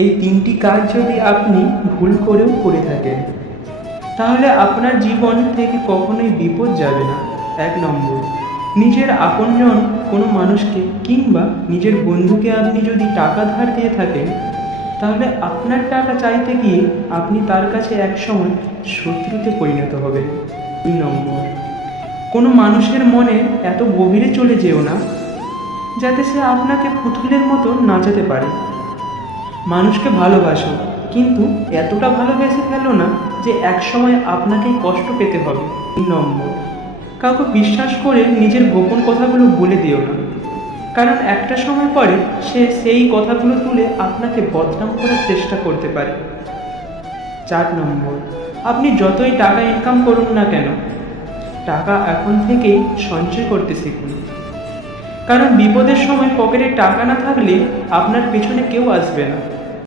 এই তিনটি কাজ যদি আপনি ভুল করেও করে থাকেন, তাহলে আপনার জীবন থেকে কখনোই বিপদ যাবে না। 1 নম্বর, নিজের আপনজন কোনো মানুষকে কিংবা নিজের বন্ধুকে আপনি যদি টাকা ধার দিয়ে থাকেন, তাহলে আপনার টাকা চাইতে গিয়ে আপনি তার কাছে একসময় শত্রুতে পরিণত হবেন। 2 নম্বর, কোনো মানুষের মনে এত গভীরে চলে যেও না যাতে সে আপনাকে পুতুলের মতো নাচাতে পারে। মানুষকে ভালোবাসো, কিন্তু এতটা ভালোবেসে ফেলো না যে একসময় আপনাকেই কষ্ট পেতে হবে। 3 নম্বর, কাউকে বিশ্বাস করে নিজের গোপন কথাগুলো বলে দিও না, কারণ একটা সময় পরে সে সেই কথাগুলো তুলে আপনাকে বদনাম করার চেষ্টা করতে পারে। 4 নম্বর, আপনি যতই টাকা ইনকাম করুন না কেন, টাকা এখন থেকেই সঞ্চয় করতে শিখুন, কারণ বিপদের সময় পকেটে টাকা না থাকলে আপনার পেছনে কেউ আসবে না।